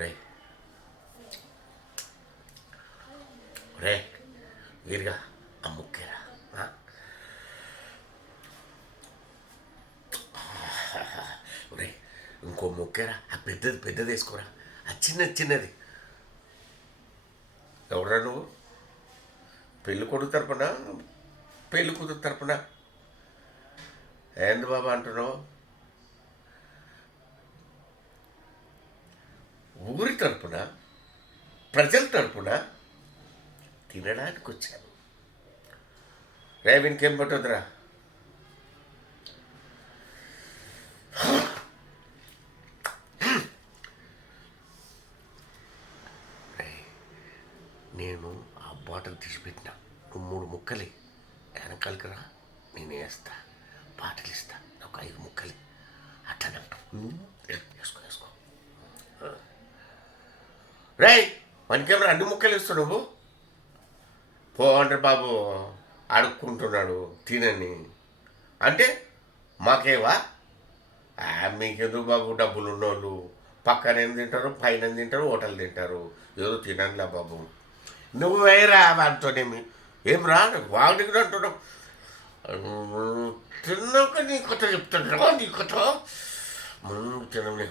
రే రే వీరుగా ఆ ముక్కేరా రే ఇంకో ముక్కేరా ఆ పెద్దది పెద్దది వేసుకోరా ఆ చిన్నది చిన్నది. ఎవరా నువ్వు? పెళ్ళి కొడుకు తరపున పెళ్ళి కూతురు తరపున ఏంది బాబా అంటున్నావు? ఊరి తరపున ప్రజల తరపున తినడానికి వచ్చాను. రే వీనికేం పట్టుద్దురా? నేను ఆ బాటిల్ తీసిపెట్టిన, నువ్వు 3 ముక్కలు వెనకాలకి రా, నేను వేస్తా, బాటిల్ ఇస్తా, ఒక 5 ముక్కలు అట్లనంట. వేసుకో వేసుకో. రే మనకేమన్నా అన్ని ముక్కలు ఇస్తావు నువ్వు? పో అంటే బాబు అడుక్కుంటున్నాడు తినని అంటే మాకేవా? మీకెందుకు బాబు? డబ్బులు ఉన్నోళ్ళు పక్కన ఏం తింటారు, పైన తింటారు, హోటల్ తింటారు, ఏదో తినండిలే బాబు. నువ్వు వేరా వాటితోనేమి ఏం రా వాడికి అంటున్నావు. తిన్నాక నీ కథ చెప్తాడు రా, నీ కథ తినలే.